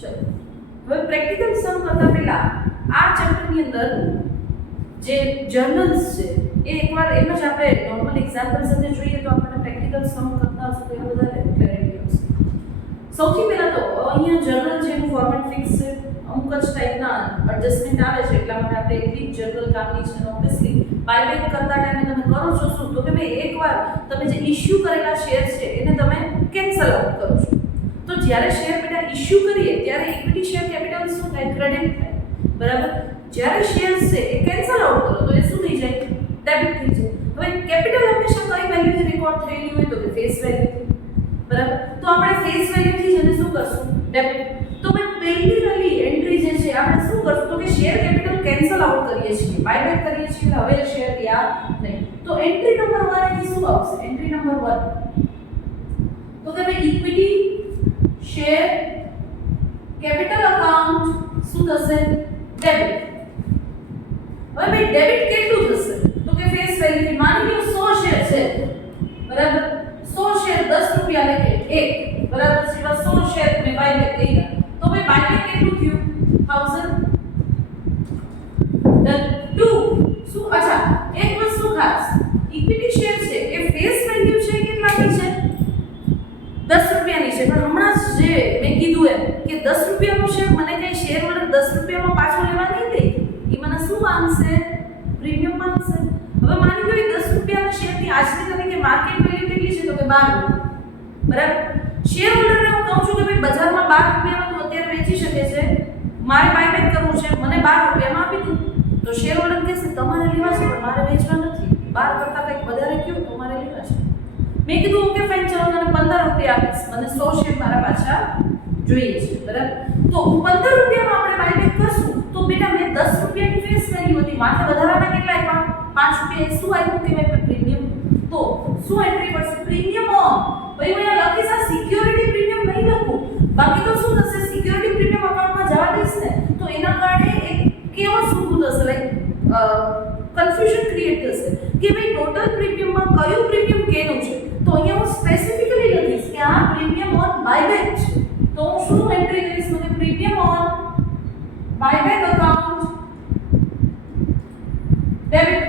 ચલો હવે પ્રેક્ટિકલ સમ કરતા પહેલા આ ચેપ્ટરની અંદર જે જર્નલ્સ છે એ એકવાર એમ જ આપણે નોર્મલ એક્ઝામ્પલ સાથે જોઈએ તો આપણને પ્રેક્ટિકલ સમ કરતા હશે તો એ વધારે ક્લેરિટી આવશે. સૌથી પહેલા તો અહીંયા જર્નલ જેનું ફોર્મેટ ફિક્સ છે, અમુક જ ટાઈપના એડજસ્ટમેન્ટ આવે છે એટલા માટે આપણે એટલી જ જર્નલ કામની છે. ઓબ્વિયસલી બાયબેક કરતા ટાઈમે તમે કરો છો શું તો કે ભાઈ એકવાર તમે જે ઇશ્યુ કરેલા શેર છે એને તમે કેન્સલ આઉટ કરો છો. તો જ્યારે શેર બેટા ઇશ્યુ કરીએ ત્યારે ઇક્વિટી શેર કેપિટલ શું થાય? ક્રેડિટ થાય, બરાબર. જ્યારે શેર છે એ કેન્સલ આઉટ કરો તો એ શું થઈ જાય? ડેબિટ થઈ જાય. હવે કેપિટલ હંમેશા કઈ વેલ્યુથી રેકોર્ડ થયેલી હોય તો કે ફેસ વેલ્યુથી, બરાબર. તો આપણે ફેસ વેલ્યુથી જ એને શું કરશું? ડેબિટ. તો ભાઈ પહેલી વાલી એન્ટ્રી જે છે આપણે શું કરશું તો કે શેર કેપિટલ કેન્સલ આઉટ કરીએ છીએ, બાયબેક કરીએ છીએ એટલે હવે શેર રહ્યા નહીં. તો એન્ટ્રી નંબર 1 એની શું આવશે? એન્ટ્રી નંબર 1 તો કે ભાઈ ઇક્વિટી શેર કેપિટલ અકાઉન્ટ શું થશે? ડેબિટ. હવે ભાઈ ડેબિટ કેટલું થશે તો કે ફેસ વેલ્યુથી માની લો 100 શેર છે, બરાબર. 100 શેર 10 રૂપિયા લેખે 1, બરાબર. જેવા 100 શેર મે બાયબેક કર્યા તો ભાઈ બાયબેક કેટલું થયું? 1000. ડન. 2 શું? અચ્છા એક વસ્તુ ખાસ, ઇક્વિટી શેર છે એ ફેસ વેલ્યુ છે કેટલાની છે? 10 રૂપિયાની છે. પણ હમણાં જ જે મેં કીધું એમ કે 10 રૂપિયાનો શેર મને કઈ શેર હોલ્ડર 10 રૂપિયામાં પાછો લેવા નહીં દે, એ મને શું માંગશે? પ્રીમિયમ માંગશે. હવે માની લો એ 10 રૂપિયાના શેરની આજની તારીખે માર્કેટ વેલ્યુ કેટલી છે તો કે 12 રૂપિયા, બરાબર. શેર હોલ્ડરને હું કહું છું કે ભાઈ બજારમાં 12 રૂપિયામાં તું અત્યારે વેચી શકે છે, મારે બાયબેક કરવું છે, મને 12 રૂપિયામાં આપી દે. તો શેર હોલ્ડર કહેશે તમારે લેવા છે પણ મારે વેચવા નથી, 12 કરતા કંઈક વધારે કયો તો મારે લેવા છે. મેં કીધું ઓકે ફાઇન, ચલો તને 15 રૂપિયા આપીશ, મને 100 શેર મારા પાછા જોઈએ છે, બરાબર. તો 15 રૂપિયામાં આપણે બાયબેક કરશું તો બેટા મેં 10 રૂપિયાની ફેસ વેલ્યુ હતી, માથે વધારાના કેટલા આપ્યા? 5 રૂપિયા. શું આપ્યું કહેવાય? પ્રીમિયમ. તો શું એન્ટ્રી પડશે? Premium on. ભાઈ હું અહીંયા લખીશ આ સિક્યોરિટી પ્રીમિયમ નહીં લખું, બાકી તો શું થશે? સિક્યોરિટી પ્રીમિયમ અકાઉન્ટમાં જવા દઈશ ને તો એના કારણે એક કેવો શું થશે? લાઈક કન્ફ્યુઝન ક્રિએટ થશે કે ભાઈ ટોટલ પ્રીમિયમમાં કયું પ્રીમિયમ કેનું છે. તો અહીંયા હું સ્પેસિફિકલી લખીશ કે આ પ્રીમિયમ ઓન બાયબેક છે. તો હું શું એન્ટ્રી કરીશ તો કે premium on buyback account debit.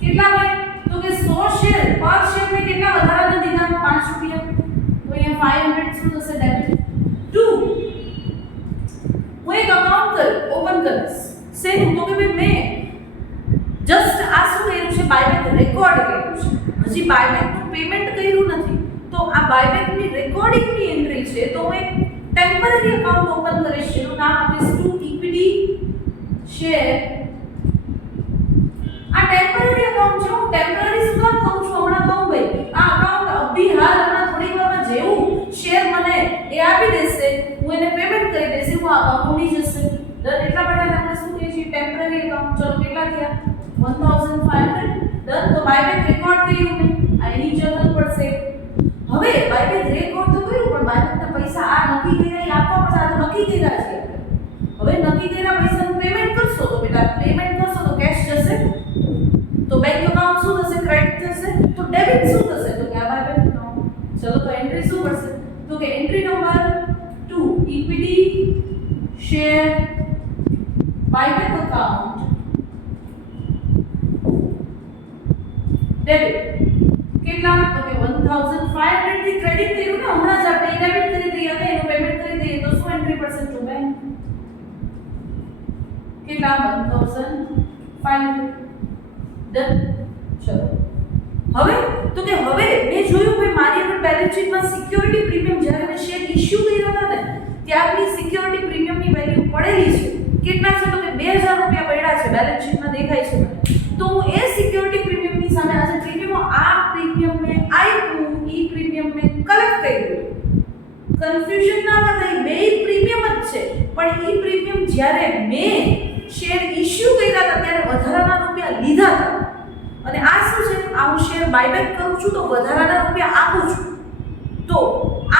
કેટલા હોય તો કે 100 શેર પર શેર ને કેટલા વધારાના દીધા? 5 રૂપિયા. તો અહીંયા 500 શું થશે? ડેબિટ. 2 હું એક અકાઉન્ટ ઓપન કરીશ શેનું તો કે ભાઈ મેં જસ્ટ આ શું કર્યું છે? બાયબેક રેકોર્ડ કર્યું છે, હજી બાયબેકનું પેમેન્ટ કર્યું નથી. તો આ બાયબેકની રેકોર્ડિંગની એન્ટ્રી છે તો હું એક ટેમ્પરરી અકાઉન્ટ ઓપન કરીશ જેનું નામ આપીશ ટુ ઇક્વિટી શેર. આ ટેમ્પરરી અકાઉન્ટ છે. હું ટેમ્પરરી શું કામ કહું છું હમણાં કહું ભાઈ, આ અકાઉન્ટ અભી હાલ હમણાં થોડી વારમાં જેવું શેર મને એ આપી દેશે હું એને પેમેન્ટ કરી દઈશ, હું આ અકાઉન્ટ ઉડી જશે. ડન. એટલા માટે આપણે શું કહીએ છીએ? Temporary account. ચલો કેટલા થયા? 1500. ડન. તો બાયબેક રેકોર્ડ કર્યું મેં, આ એની જર્નલ પડશે. હવે બાયબેક રેકોર્ડ તો કર્યું પણ બાયબેકના પૈસા આ નક્કી કર્યા એ આપવા પડશે. આ તો નક્કી કર્યા છે આપણે. હવે નક્કી કર્યા પૈસાનું પેમેન્ટ કરશો તો બેટા પેમેન્ટ કરશો તો કેશ જશે, તો બેંક અકાઉન્ટ શું થશે? ક્રેડિટ થશે. તો ડેબિટ શું થશે તો કે આ બાયબેક અકાઉન્ટ. ચલો તો એન્ટ્રી શું પડશે તો કે entry number 2 equity share buyback account debit. કેટલા તો કે 1500 થી ક્રેડિટ થયું ને હમણાં જ આપણે ડેબિટ કરી દઈએ અને એનું પેમેન્ટ કરી દઈએ તો શું એન્ટ્રી પડશે ટુ બેંક? કેટલા? 1500. ડન. ચલો હવે તો કે હવે મેં જોયું ભાઈ મારી આગળ બેલેન્સ શીટમાં સિક્યોરિટી પ્રીમિયમ જ્યારે મેં શેર ઇશ્યુ કર્યા હતા ને ત્યારની સિક્યોરિટી પ્રીમિયમની વેલ્યુ પડેલી છે. કેટલા છે તો કે 2000 રૂપિયા પડ્યા છે, બેલેન્સ શીટમાં દેખાય છે મને. તો હું એ સિક્યોરિટી પ્રીમિયમની સામે આજે પ્રીમિયમ આ પ્રીમિયમ મેં આપ્યું, ઈ પ્રીમિયમ મેં કલેક્ટ કર્યું. કન્ફ્યુઝન ના થાય, બે પ્રીમિયમ જ છે પણ ઈ પ્રીમિયમ જ્યારે મેં શેર ઇશ્યુ કર્યા હતા ત્યારે વધારાના રૂપિયા લીધા હતા અને આ શું છે? આ હું શેર બાયબેક કરું છું તો વધારાના રૂપિયા આપું છું. તો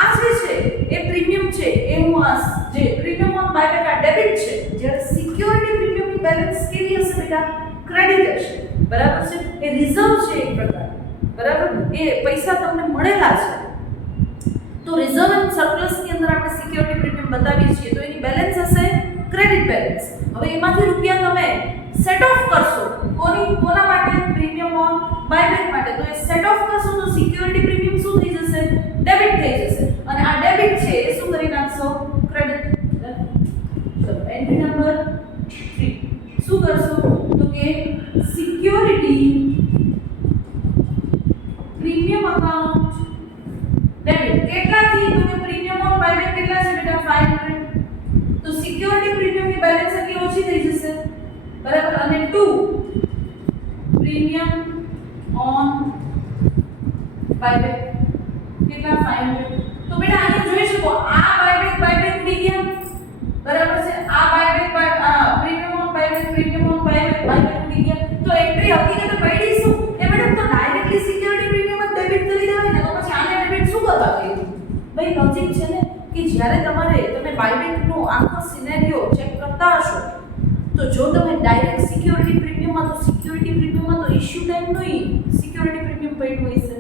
આ જે છે એ પ્રીમિયમ છે એ હું આ જે પ્રીમિયમ ઓન બાયબેક આ ડેબિટ છે, જ્યારે સિક્યોરિટી પ્રીમિયમની બેલેન્સ કેવી હશે બેટા? ક્રેડિટ હશે, બરાબર છે. એ રિઝર્વ છે એક પ્રકાર, બરાબર. એ પૈસા તમને મળેલા છે. તો રિઝર્વ એન્ડ સરપ્લસ ની અંદર આપણે સિક્યોરિટી પ્રીમિયમ બતાવીએ છીએ. હવે એમાંથી રૂપિયા તમે સેટ ઓફ કરશો કોના માટે પ્રીમિયમ ઓન બાયબેક માટે તો એ સેટ ઓફ કરશો તો સિક્યોરિટી પ્રીમિયમ શું થઈ જશે ડેબિટ થઈ જશે અને આ ડેબિટ છે એ શું કરી નાખશો ક્રેડિટ ચલો એન્ટ્રી નંબર 3 શું કરશો તો કે સિક્યોરિટી પ્રીમિયમ અકાઉન્ટ ડેબિટ કેટલાથી તો કે પ્રીમિયમ ઓન બાયબેક કેટલા છે બેટા 500 તો સિક્યોરિટી પ્રીમિયમ ની બેલેન્સ એટલી ઓછી થઈ જશે બરાબર અને 2 પ્રીમિયમ ઓન બાયબેક કેટલા 500 તો બેટા અહીંયા જોઈ શકો આ બાયબેક પ્રીમિયમ બરાબર છે આ buyback premium on buyback premium તો એન્ટ્રી હકીકતે પડી શું એ મેડમ તો ડાયરેક્ટલી સિક્યોરિટી પ્રીમિયમ જ ડેબિટ કરી દેવાય ને તો પછી આને ડેબિટ શું કરવા કહ્યું ભાઈ લોજિક છે ને કે જ્યારે તમે બાયબેક નો આખો સિનેરિયો ચેક કરતા હશો તો જો તમે ડાયરેક્ટ સિક્યોરિટી પ્રીમિયમમાં તો સિક્યોરિટી પ્રીમિયમમાં તો ઇશ્યુ ટાઈમ નહીં સિક્યોરિટી પ્રીમિયમ પડ્યું હશે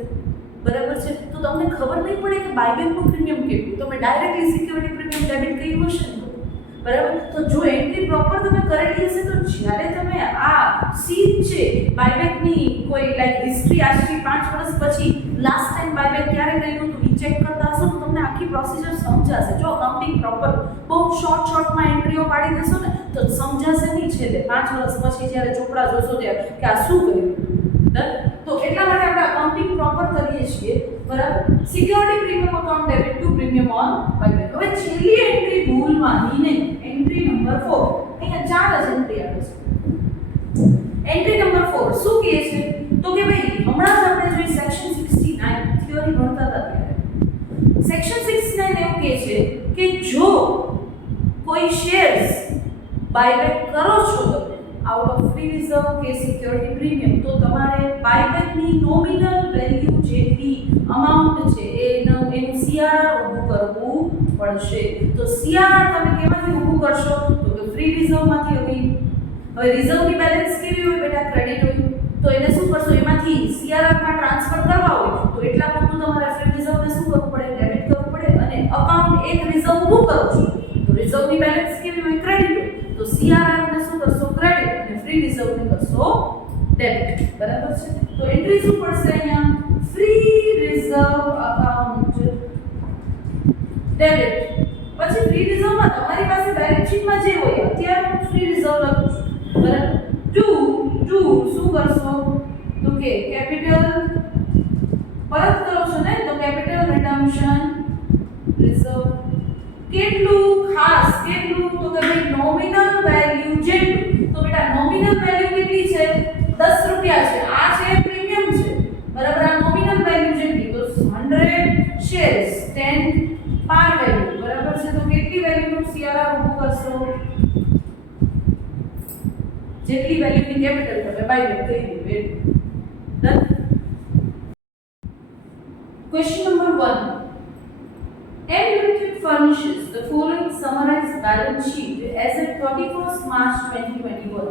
બરાબર છે તો તમને ખબર નહીં પડે કે બાયબેકનું પ્રીમિયમ કેટલું તમે ડાયરેક્ટલી સિક્યોરિટી પ્રીમિયમ ડેબિટ કર્યું હશે ને બરાબર તો જો એન્ટ્રી પ્રોપર તમે કરેલી હશે તો જ્યારે તમે આ સીન છે બાયબેકની કોઈ લાઈક હિસ્ટ્રી આજથી 5 વર્ષ પછી લાસ્ટ ટાઈમ બાયબેક ક્યારે કર્યું હતું એ ચેક કરતા હશો તો તમને આખી પ્રોસિજર સમજાશે જો અકાઉન્ટિંગ પ્રોપર બહુ શોર્ટમાં એન્ટ્રીઓ પાડી દેશો ને તો સમજાશે નહીં છેલ્લે 5 વર્ષ પછી જ્યારે ચોપડા જોશો ત્યારે કે આ શું કર્યું તો એટલા માટે આપણે અકાઉન્ટિંગ પ્રોપર કરીએ છીએ બરાબર security premium account debit two premium on buyback હવે છેલ્લી એન્ટ્રી ભૂલવાની નહીં એન્ટ્રી નંબર 4 અહીંયા ચાર જ એન્ટ્રી આવે છે એન્ટ્રી નંબર 4 શું કહે છે તો કે ભાઈ હમણાં જ આપણે જોઈ સેક્શન 69 થિયરી ભણતા હતા ત્યારે સેક્શન 69 એવું કહે છે કે જો કોઈ શેર્સ બાયબેક કરો છો તમે આઉટ ઓફ ફ્રી રિઝર્વ કે સિક્યોરિટી પ્રીમિયમ તો તમારે બાયબેકની નોમિનલ વેલ્યુ જેટલી અમાઉન્ટ છે એનું સીઆરઆર ઊભું કરવું પડશે તો સીઆરઆર તમે કેમાંથી ઊભું કરશો તો કે ફ્રી રિઝર્વમાંથી હવે રિઝર્વની બેલેન્સ કેવી હોય બેટા ક્રેડિટ હોય તો એને શું કરશો એમાંથી સીઆરઆર માં ટ્રાન્સફર કરવા હોય તો એટલા પૂરતું તમારે ફ્રી રિઝર્વને શું કરવું પડે ડેબિટ કરવું પડે અને અકાઉન્ટ એક રિઝર્વ ઊભું કરો છો તો રિઝર્વની બેલેન્સ કેવી હોય ક્રેડિટ હોય તો સીઆરઆર ને શું કરશો ક્રેડિટ અને ફ્રી રિઝર્વ ને કરશો ડેબિટ બરાબર છે તો એન્ટ્રી શું પડશે અહીંયા ફ્રી રિઝર્વ અકાઉન્ટ ડેબિટ પછી ફ્રી રિઝર્વમાં તમારી પાસે બેલેન્સ શીટમાં જે હોય અત્યારે હું ફ્રી રિઝર્વ લખું છું બરાબર 2 શું કરશો તો કે કેપિટલ પરત કરો છો ને તો કેપિટલ રિડમ્પશન રિઝર્વ કેટલું ખાસ કેટલું તો કે ભાઈ નોમિનલ વેલ્યુ જેટલું તો બેટા નોમિનલ વેલ્યુ કેટલી છે 10 રૂપિયા છે આ છે પ્રીમિયમ છે બરાબર આ નોમિનલ વેલ્યુ જેટલી તો 100 શેર્સ 10 par વેલ્યુ બરાબર છે તો કેટલી વેલ્યુનું સીઆરઆર ઊભું કરશો જેટલી વેલ્યુની કેપિટલ તમે બાયબેક કરી દીધું done question number 1 M Limited furnishes the following summarized balance sheet as at 31st March 2021.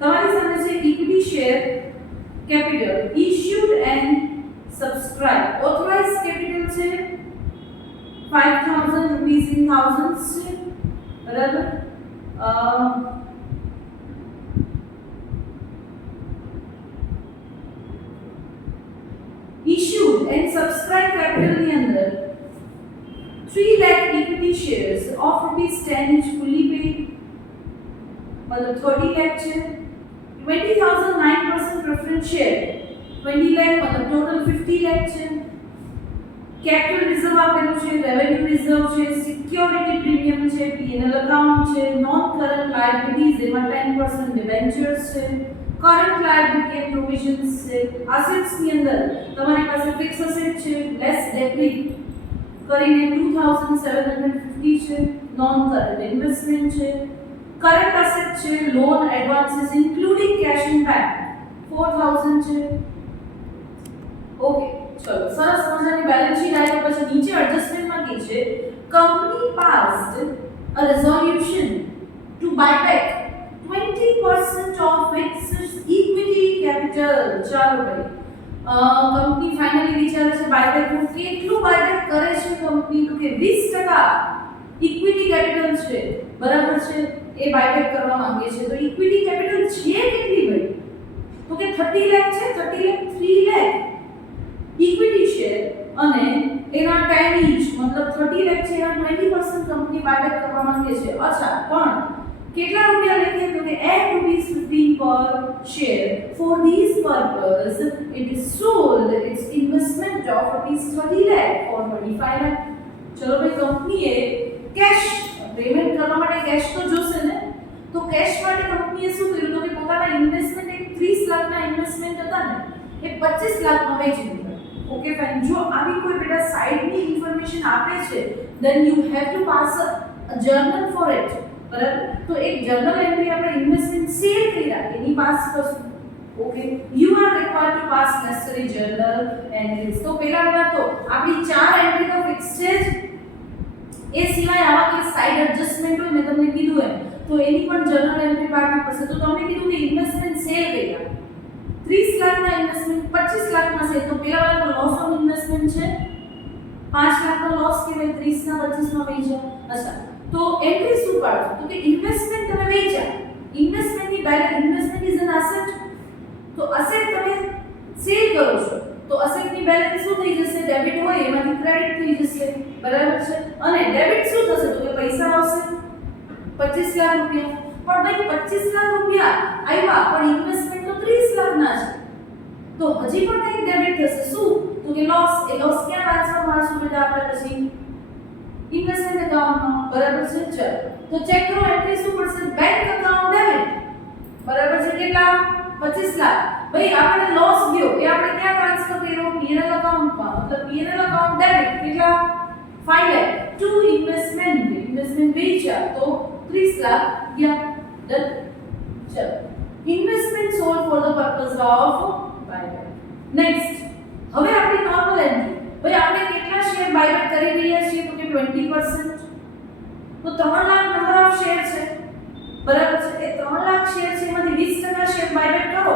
તમારી સામે છે equity share capital issued and subscribed. Authorized capital છે 5000 rupees in thousands છે બરાબર issued and subscribed capital ની અંદર 3 lakh equity shares of rupees 10 each fully paid मतलब 30 lakh છે 20000 9% preference share 20 lakh मतलब total 50 lakh છે capital reserve આપેલું છે revenue reserve છે security premium છે P&L account છે non current liabilities એમાં 10% debentures છે current liability and provisions છે assets ની અંદર તમારી પાસે fixed asset છે less debit કરીને 2750 છે non current investment છે current asset છે loan advances including cash in bank 4000 છે ઓકે ચલો સરસ મજાની બેલેન્સ શીટ આવી પછી નીચે એડજસ્ટમેન્ટમાં કી છે company passed a resolution to buy back 20% of its equity capital ચાલો ભાઈ કંપની ફાઇનલી વિચારે છે બાયબેક નું કેટલું બાયબેક કરે છે કંપની તો કે 20% ઇક્વિટી કેપિટલ છે બરાબર છે એ બાયબેક કરવા માંગે છે તો ઇક્વિટી કેપિટલ છે કેટલી ભાઈ તો કે 30 લાખ છે 30 લાખ 3 લાખ ઇક્વિટી શેર અને એના 10 ઇંચ મતલબ 30 લાખ છે એના 20% કંપની બાયબેક કરવા માંગે છે અચ્છા પણ કેટલા રૂપિયા લેખે તો કે 8.15 per share for this purpose it is sold its investment of ₹30 lakh for 25 lakh ચલો ભાઈ કંપનીએ કેશ પેમેન્ટ કરવા માટે કેશ તો જોશે ને તો કેશ માટે કંપનીએ શું કર્યું તો કે પોતાના ઇન્વેસ્ટમેન્ટ એક 30 લાખના ઇન્વેસ્ટમેન્ટ હતા ને એ 25 લાખમાં વેચી દીધા ઓકે ફાઇન જો આવી કોઈ બેટા સાઇડની ઇન્ફોર્મેશન આપે છે then you have to pass a journal for it બરાબર તો એક જર્નલ એન્ટ્રી આપણે ઇન્વેસ્ટમેન્ટ સેલ કર્યા એની પાસ કરશું okay you are required to pass necessary journal entries તો પહેલા તો આપણી ચાર એન્ટ્રી તો ફિક્સ છે જ એ સિવાય આવા કે સાઇડ એડજસ્ટમેન્ટ હોય મેં તમને કીધું એમ તો એની પણ જર્નલ એન્ટ્રી પાડવી પડશે તો તમને કીધું કે ઇન્વેસ્ટમેન્ટ સેલ કર્યા 30 લાખના ઇન્વેસ્ટમેન્ટ 25 લાખમાં છે તો પહેલા વાળાનો લોસ ઓન ઇન્વેસ્ટમેન્ટ છે 5 લાખનો લોસ કેવાય 30 ના 25 માં વેચ્યા અચ્છા તો એન્ટ્રી શું પાડો તો કે ઇન્વેસ્ટમેન્ટ તમે વેચ્યા ઇન્વેસ્ટમેન્ટની balance investment is an asset તો એસેટ તમે સેલ કરો છો તો એસેટની બેલેન્સ શું થઈ જશે ડેબિટ હોય એમાંથી ક્રેડિટ થઈ જશે બરાબર છે અને ડેબિટ શું થશે તો કે પૈસા આવશે 25 લાખ રૂપિયા પણ ભાઈ 25 લાખ રૂપિયા આવ્યા પણ ઇન્વેસ્ટમેન્ટ તો 30 લાખના છે તો હજી પણ કંઈક ડેબિટ થશે શું તો કે લોસ એ લોસ ક્યાં ટ્રાન્સફર કરશું બેટા આપણે પછી ઇન્વેસ્ટમેન્ટ એકાઉન્ટમાં બરાબર છે ચલ તો ચેક કરો એન્ટ્રી શું પડશે બેંક એકાઉન્ટ ડેબિટ બરાબર છે કેટલા 25 લાખ ભાઈ આપણે લોસ ગયો એ આપણે ક્યાં ટ્રાન્સફર કર્યો પીએનએલ એકાઉન્ટમાં મતલબ પીએનએલ એકાઉન્ટ ડેબિટ કેટલા 5 લાખ ટુ ઇન્વેસ્ટમેન્ટ વેચ્યા તો 30 લાખ ગયા ડન ચલ investment sold for the purpose of buyback next હવે આપણી નોર્મલ એન્ટ્રી ભાઈ આપણે કેટલા શેર બાયબેક કરી રહ્યા છીએ તો કે 20% તો 3 લાખ નંબર ઓફ શેર છે બરાબર છે એ 3 લાખ શેર છે એમાંથી 20% શેર બાયબેક કરો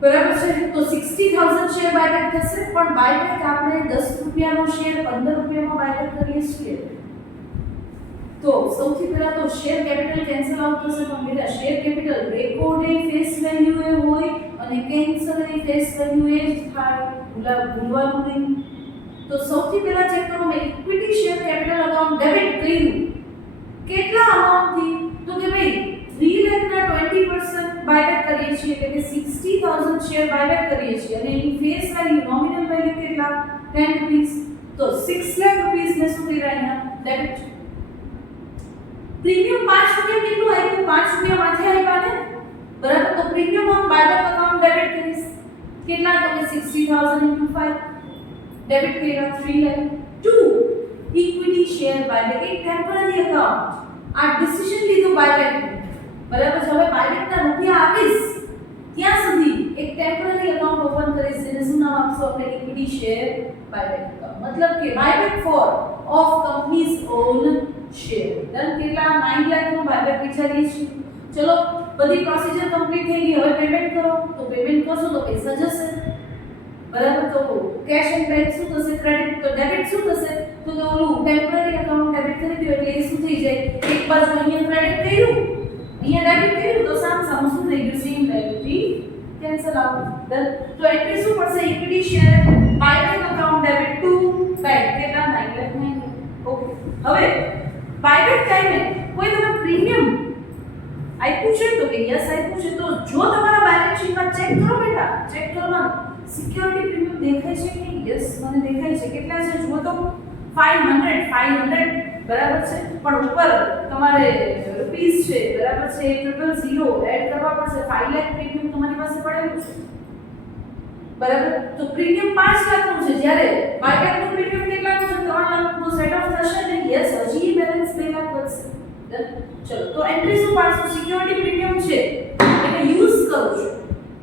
બરાબર છે તો 60000 શેર બાયબેક થશે પણ બાયબેક આપણે 10 રૂપિયાનો શેર 15 રૂપિયામાં બાયબેક કરીએ છીએ તો સૌથી પહેલા તો શેર કેપિટલ કેન્સલ આઉટ થશે પણ બેટા શેર કેપિટલ રેકોર્ડ એ ફેસ વેલ્યુ એ હોય અને કેન્સલ એ ફેસ વેલ્યુ એ જ થાય ભૂલવાનું નહીં તો સૌથી પહેલા ચેક કરો મેં equity share capital account debit કર્યું કેટલા અમાઉન્ટ થી તો કે ભાઈ 3 લાખના 20% બાયબેક કરીએ છીએ એટલે કે 60000 શેર બાયબેક કરીએ છીએ અને એની ફેસ વેલ્યુ નોમિનલ વેલ્યુ કેટલા 10 રૂપીસ તો 6 લાખ રૂપીસ ને શું કર્યા અહીંયા ડેબિટ પ્રીમિયમ 5 રૂપિયા કેટલું આવ્યું 5 રૂપિયા માંથી આવ્યા ને બરાબર તો premium on buyback account debit કરીશ કેટલા તો કે 60000 * 5 ડેબિટ કર્યા 3 લાખ 2 ઇક્વિટી શેર બાયબેક એક ટેમ્પરરી એકાઉન્ટ આ ડિસિઝન લીધું બાયબેક બરાબર છે હવે બાયબેકના રૂપિયા આપીશ ત્યાં સુધી એક ટેમ્પરરી એકાઉન્ટ ઓપન કરીશ જેને શું નામ આપશો આપણે ઇક્વિટી શેર બાયબેક એકાઉન્ટ મતલબ કે buyback for of companies on share done કેટલા 9 લાખનું બાયબેક વિચારીએ છીએ ચલો બધી પ્રોસિજર કમ્પ્લીટ થઈ ગઈ હવે પેમેન્ટ કરો તો પેમેન્ટ કરશો તો પૈસા જશે બરાબર તો કેશ એન્ડ બેંક શું થશે ક્રેડિટ તો ડેબિટ શું થશે તો કે ઓલું ટેમ્પરરી એકાઉન્ટ ડેબિટ કરી દો એટલે એ શું થઈ જાય એક બાજુ અહીંયા ક્રેડિટ કર્યું અહીંયા ડેબિટ કર્યું તો સામ શું થઈ ગયું સેમ વેલ્યુથી કેન્સલ આઉટ ડન તો એન્ટ્રી શું પડશે equity share buyback account debit to bank કેટલા 9 લાખ 9 ઓકે હવે બાયબેક ટાઈમે કોઈ તમે પ્રીમિયમ આપ્યું છે તો કે યસ આપ્યું છે તો જો તમારા બેલેન્સ શીટમાં ચેક કરો બેટા ચેક કરવાનું સિક્યોરિટી પ્રીમિયમ દેખાય છે કે યસ મને દેખાય છે કેટલા છે જુઓ તો 500 બરાબર છે પણ ઉપર તમારે રૂપીસ છે બરાબર છે 000 એડ કરવા પડશે 5 લાખ પ્રીમિયમ તમારી પાસે પડેલું છે બરાબર તો પ્રીમિયમ 5 લાખનું છે જ્યારે બાયબેકનું પ્રીમિયમ કેટલાનું છે 3 લાખનું સેટ ઓફ થશે ને યસ હજી બેલેન્સ 2 લાખ વધશે ચલો તો એન્ટ્રી શું પાડશું સિક્યોરિટી પ્રીમિયમ છે એટલે યુઝ કરો છો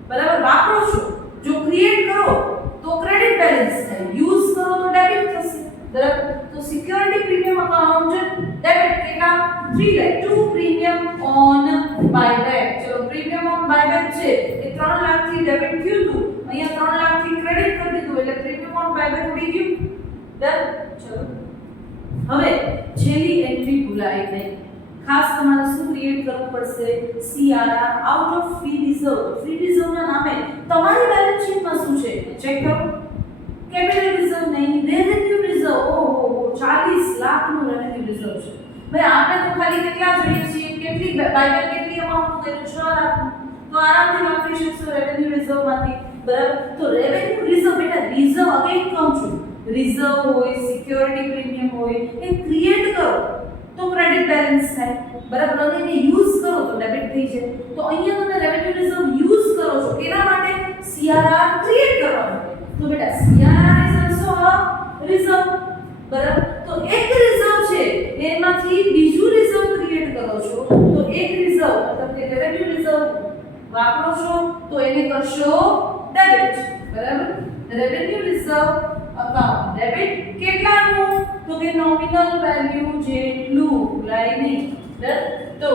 બરાબર વાપરો છો જો ક્રિએટ કરો તો ક્રેડિટ બેલેન્સ થાય યુઝ કરો તો ડેબિટ થશે બરાબર તો સિક્યોરિટી પ્રીમિયમ અકાઉન્ટ ડેબિટ કેટલા 3 lakh to premium on buyback ચલો પ્રીમિયમ ઓન બાયબેક છે એ 3 લાખ થી ડેબિટ થયું હતું અહીંયા 3 લાખ થી ક્રેડિટ કરી દીધું એટલે પ્રીમિયમ ઓન બાયબેક ઉડી ગયું ડન ચલો હવે છેલ્લી એન્ટ્રી ભૂલાય નહીં, ખાસ તમારે શું ક્રિએટ કરવું પડશે? CRR out of free reserve. Free રિઝર્વના નામે તમારી બેલેન્સ શીટમાં શું છે ચેક કરો. કેપિટલ રિઝર્વ નહીં, રેવન્યુ રિઝર્વ. ઓહો 40 લાખનું રેવન્યુ રિઝર્વ છે. ભાઈ આપણે તો ખાલી કેટલા જોઈએ છીએ, કેટલી બાયબેક કેટલી અમાઉન્ટ કર્યું? 6 લાખ. તો આરામથી વાપરી શકશો રેવન્યુ રિઝર્વમાંથી, બરાબર. તો રેવન્યુ રિઝર્વ, બેટા રિઝર્વ અગેન કહું છું, રિઝર્વ હોય, સિક્યોરિટી પ્રીમિયમ હોય, એ ક્રિએટ કરો તો ક્રેડિટ બેલેન્સ થાય, બરાબર. અને એને યુઝ કરો તો ડેબિટ થઈ જાય. તો અહીંયા તમે રેવન્યુ રિઝર્વ યુઝ કરો છો કેના માટે? CRR ક્રિએટ કરવા માટે. તો બેટા CRR is also a reserve, બરાબર. તો એક રિઝર્વ છે એમાંથી બીજું રિઝર્વ ક્રિએટ કરો છો, તો એક રિઝર્વ મતલબ કે રેવન્યુ રિઝર્વ વાપરો છો તો એને કરશો ડેબિટ, બરાબર. રેવન્યુ રિઝર્વ અકાઉન્ટ ડેબિટ કેટલાનું? તો કે નોમિનલ વેલ્યુ જેટલું, ભૂલાય નહીં, બરાબર. તો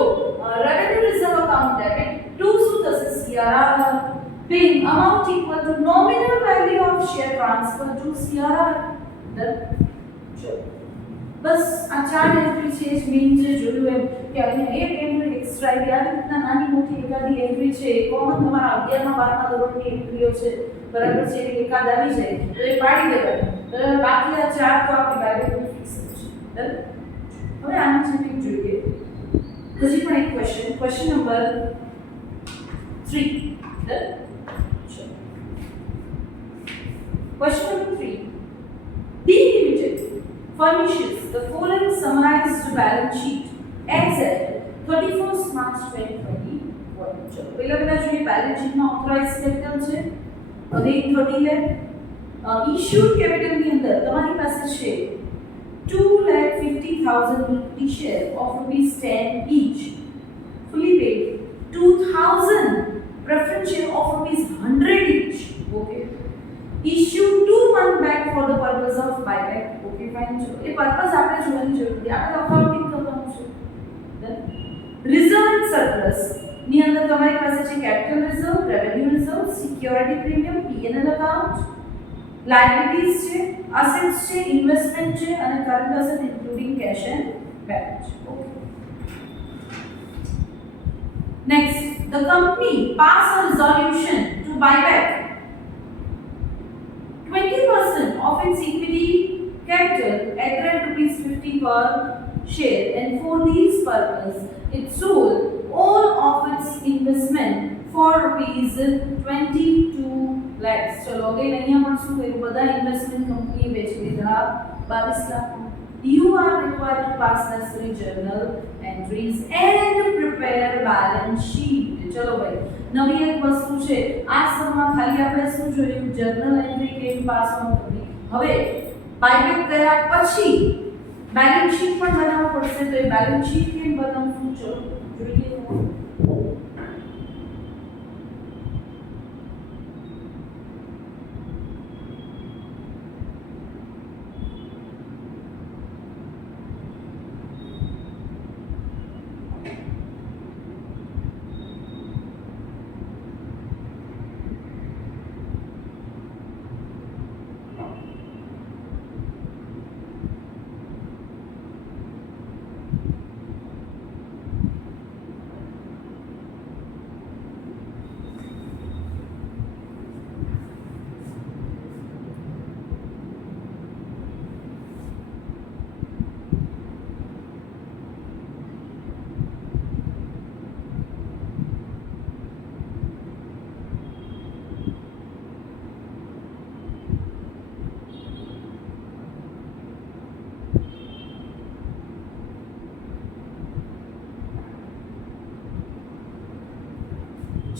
revenue reserve account debit to શું થશે? CRR being amount equal to nominal value of share transfer to CRR. બસ આ ચાર એન્ટ્રી છે મેઇન જે જોયું એમ કે અહીંયા એક એન્ટ્રી એક્સ્ટ્રા આવી, આ રીતના નાની મોટી એકાદી એન્ટ્રી છે કોમન તમારા 11મા 12મા ધોરણની એન્ટ્રીઓ છે, બરાબર છે. એકાદ આવી જાય તો એ પાડી દેવાય, બરાબર. બાકી આ ચાર તો આપણી બાયોગ્રાફી ફિક્સ છે, બરાબર. હવે આનું સેટિંગ જોઈએ. હજી પણ એક ક્વેશ્ચન નંબર 3, બરાબર. Question number 3. D Limited furnishes the following summarized balance sheet as at 31st March 2021. ચલો પહેલા જોઈએ બેલેન્સ શીટમાં ઓથોરાઇઝ્ડ કેપિટલ છે અગેન 30 લાખ. ઇશ્યુડ કેપિટલની અંદર તમારી પાસે છે 2,50,000 equity share of ₹10 each, fully paid 2,000 preference share of ₹100 each. Okay. Issued 2 months back for the purpose of buyback. Okay, fine. ચલો એ પર્પસ આપણે જોવાની જરૂર છે, આપણે અકાઉન્ટિંગ કરવાનું છે. રિઝર્વ એન્ડ સરપ્લસ ની અંદર તમારી પાસે છે capital reserve, revenue reserve, security premium, P&L account, liabilities છે, અસેટ્સ છે, ઇન્વેસ્ટમેન્ટ છે અને current asset including cache and balance. Okay. Next, the company pass a resolution to buy back 20% of its equity capital at ₹50 per share, and for this purpose it sold all of its investment for ₹22 lakhs. ચલો again અહીંયા પણ શું કર્યું? બધા investment company વેચી દીધા 22 lakh. You are required to pass necessary journal entries and prepare balance sheet. ચલો ભાઈ નવી એક વસ્તુ છે આ સમમાં ખાલી આપણે શું જોયું? જર્નલ એન્ટ્રી કેમ પાસ કરવી. હવે બાયબેક કર્યા પછી બેલેન્સ શીટ પણ બનાવવું પડશે, તો એ બેલેન્સ શીટ કેમ બનાવવું ચલો જોઈએ.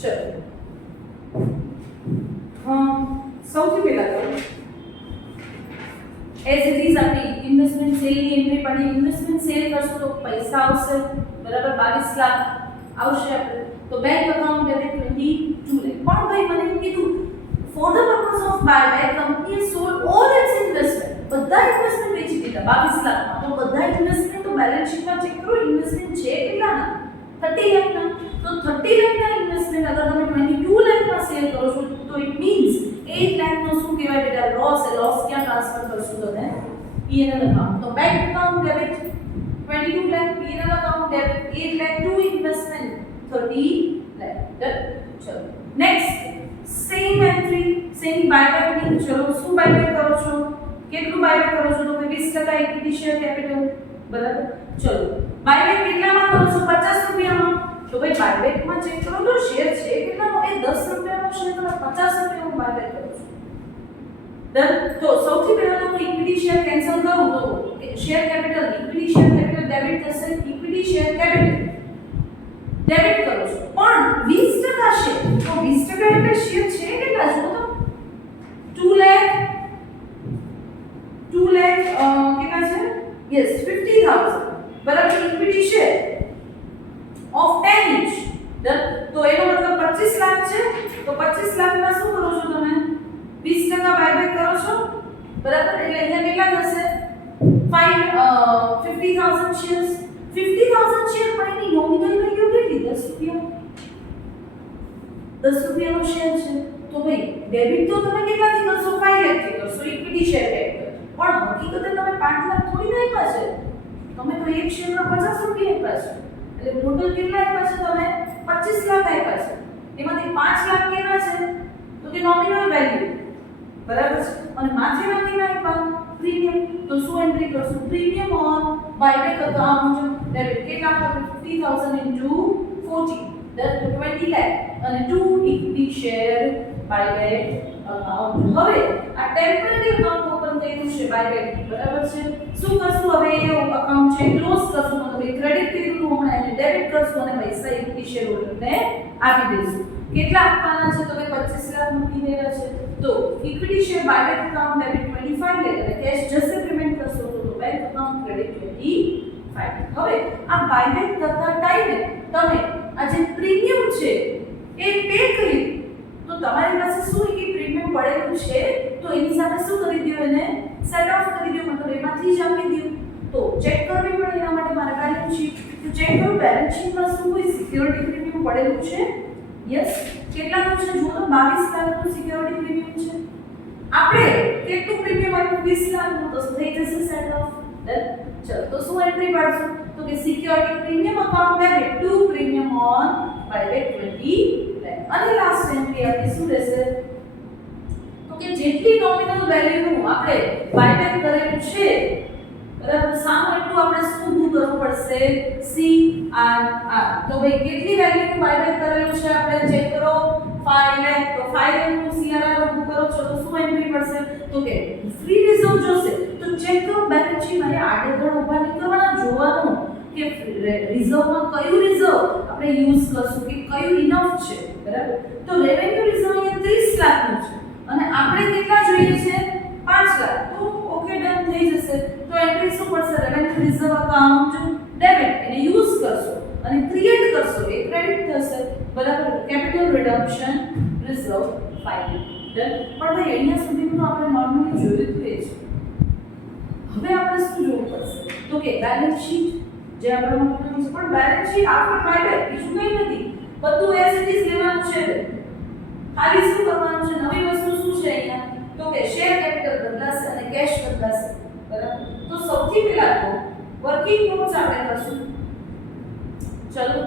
ચલો સૌથી પહેલા તો એઝ ઇટ ઇઝ આપણી ઇન્વેસ્ટમેન્ટ સેલની એન્ટ્રી પડી. ઇન્વેસ્ટમેન્ટ સેલ કરશો તો પૈસા આવશે, બરાબર. 22 લાખ આવશે આપણે. તો બેંક અકાઉન્ટ ડેબિટ 22 લાખ. પણ ભાઈ મને એમ કીધું for the purpose of buyback કંપનીએ સોલ્ડ ઓલ ઇટ્સ ઇન્વેસ્ટમેન્ટ. બધા ઇન્વેસ્ટમેન્ટ વેચી દીધા 22 લાખમાં. તો બધા ઇન્વેસ્ટમેન્ટ તો બેલેન્સ શીટમાં ચેક કરો ઇન્વેસ્ટમેન્ટ છે કેટલાના? 30 લાખના. તો 30 લાખના ઇન્વેસ્ટમેન્ટ અગર તમે 22 લાખમાં સેલ કરો છો તો ઇટ મીન્સ 8 લાખનો શું કહેવાય બેટા? લોસ. એ લોસ ક્યાં ટ્રાન્સફર કરશો તમે? P&L account. So bank account debit 22 lakh, P&L account debit 8 lakh to investment 30 lakh. Done. चलो next same entry same buyback ની ચલો શું buyback કરો છો કેટલું buyback કરો છો તો કે 20% equity share capital બરાબર ચલો buyback કેટલામાં કરો છો 50 રૂપિયામાં તો ભાઈ buyback માં ચેક કરો તો શેર છે કેટલાનો એ 10 રૂપિયાનો શેર તમે 50 રૂપિયામાં buyback કરો છો ડન તો સૌથી પહેલા તો હું ઇક્વિટી શેર કેન્સલ કરું તો share capital equity share capital debit થશે ઇક્વિટી શેર કેપિટલ ડેબિટ કરો છો પણ 20% શેર તો 20% એટલે શેર છે કેટલા જો તો 2 લાખ કેટલા છે યસ 50000 બરાબર equity share of 10 each done તો એનો મતલબ 25 લાખ છે તો 25 લાખમાં શું કરો છો તમે 20% બાયબેક કરો છો બરાબર એટલે અહીંયા કેટલા થશે 50000 shares 50000 શેર પણ એની નોમિનલ વેલ્યુ કેટલી 10 રૂપિયાનો શેર છે તો ભાઈ ડેબિટ તો તમે કેટલાથી કરશો 5 લાખ થી કરશો ઇક્વિટી શેર કેપિટલ પણ હકીકતે તમે 5 લાખ થોડી ના આપ્યા છે તમે તો એક શેરના 50 રૂપિયા આપ્યા છે એટલે ટોટલ કેટલા આપ્યા છે તમે 25 લાખ આપ્યા છે એમાંથી 5 લાખ કેવા છે તો કે નોમિનલ વેલ્યુ બરાબર છે અને માથેના કેટલા આપ્યા પ્રીમિયમ તો શું એન્ટ્રી કરશું premium on buyback account debit કેટલા 50000 into 40 that 20 lakh અને 2 equity share buyback account હવે આ ટેમ્પરરી અકાઉન્ટ ઓપન કર્યું છે બાયબેક બરાબર છે શું કરશું હવે એ અકાઉન્ટ છે ક્લોઝ કરશું મતલબ એ ક્રેડિટ કર્યું હમણાં એને ડેબિટ કરશું અને પૈસા equity share હોલ્ડરને આપી દઈશું કેટલા આપવાના છે તો કે 25 લાખ મૂકી દેવા છે તો equity share buyback account debit 25 lakh અને કેશ જશે પેમેન્ટ કરશો તો બેંક અકાઉન્ટ ક્રેડિટ 25 હવે આ બાયબેક કરતા ટાઈમે તમે આ જે પ્રીમિયમ છે એ પે કરી તો તમારી પાસે શું કે પ્રીમિયમ પડેલું છે તો એની સાથે શું કરી દો એને સેટ ઓફ કરી દો મતલબ એમાંથી જ આપી દો તો ચેક કરવી પડે એના માટે મારે બેલેન્સ શીટ તો ચેક કરો બેલેન્સ શીટમાં શું કોઈ સિક્યોરિટી પ્રીમિયમ પડેલું છે યસ કેટલાનું છે જો તો 22 લાખનું સિક્યોરિટી પ્રીમિયમ છે આપણે કેટલું પ્રીમિયમ આપ્યું 20 લાખનું તો થઈ જશે સેટ ઓફ ડન ચલો તો શું એન્ટ્રી પાડશું તો કે security premium account debit two premium on buyback 20 lakh અને લાસ્ટ એન્ટ્રી આપણી શું રહેશે તો કે જેટલી નોમિનલ વેલ્યુનું આપણે બાયબેક કરેલું છે બરાબર સામે એટલું આપણે શું ઊભું કરવું પડશે CRR તો ભાઈ કેટલી વેલ્યુનું બાયબેક કરેલું છે આપણે ચેક કરો 5 લાખ તો 5 લાખનું CRR ઊભું કરો ચલો શું એન્ટ્રી પડશે તો કે ફ્રી રિઝર્વ જોશે તો ચેક કરો બેલેન્સ શીટ મારે આડેધડ ઊભા નહીં કરવાના જોવાનું કે રિઝર્વમાં કયું રિઝર્વ આપણે યુઝ કરશું કે કયું ઇનફ છે બરાબર તો રેવન્યુ રિઝર્વ અહીંયા 30 લાખનું છે અને આપણે કેટલા જોઈએ છે 5 લાખ તો ઓકે ડન થઈ જશે તો એન્ટ્રી શું પડશે રેવન્યુ રિઝર્વ અકાઉન્ટ ડેબિટ એને યુઝ કરશો અને ક્રિએટ કરશો એ ક્રેડિટ થશે બરાબર કેપિટલ રિડમ્પશન રિઝર્વ ફાઇનલ ડન પણ ભાઈ અહીંયા સુધીનું આપણે નોર્મલી જોયું તો એ છે હવે આપણે શું જોવું પડશે તો કે બેલેન્સ શીટ જે આપણે મૂકવાનું છે પણ બેલેન્સ શીટ આફ્ટર બાયબેક બીજું કંઈ નથી બધું એઝ ઇટ ઇઝ લેવાનું છે ખાલી શું કરવાનું છે નવી વસ્તુ શું છે અહીંયા તો કે શેર કેપિટલ બદલાશે અને કેશ બદલાશે બરાબર તો સૌથી પહેલા તો વર્કિંગ નોટ્સ આપણે કરશું ચલો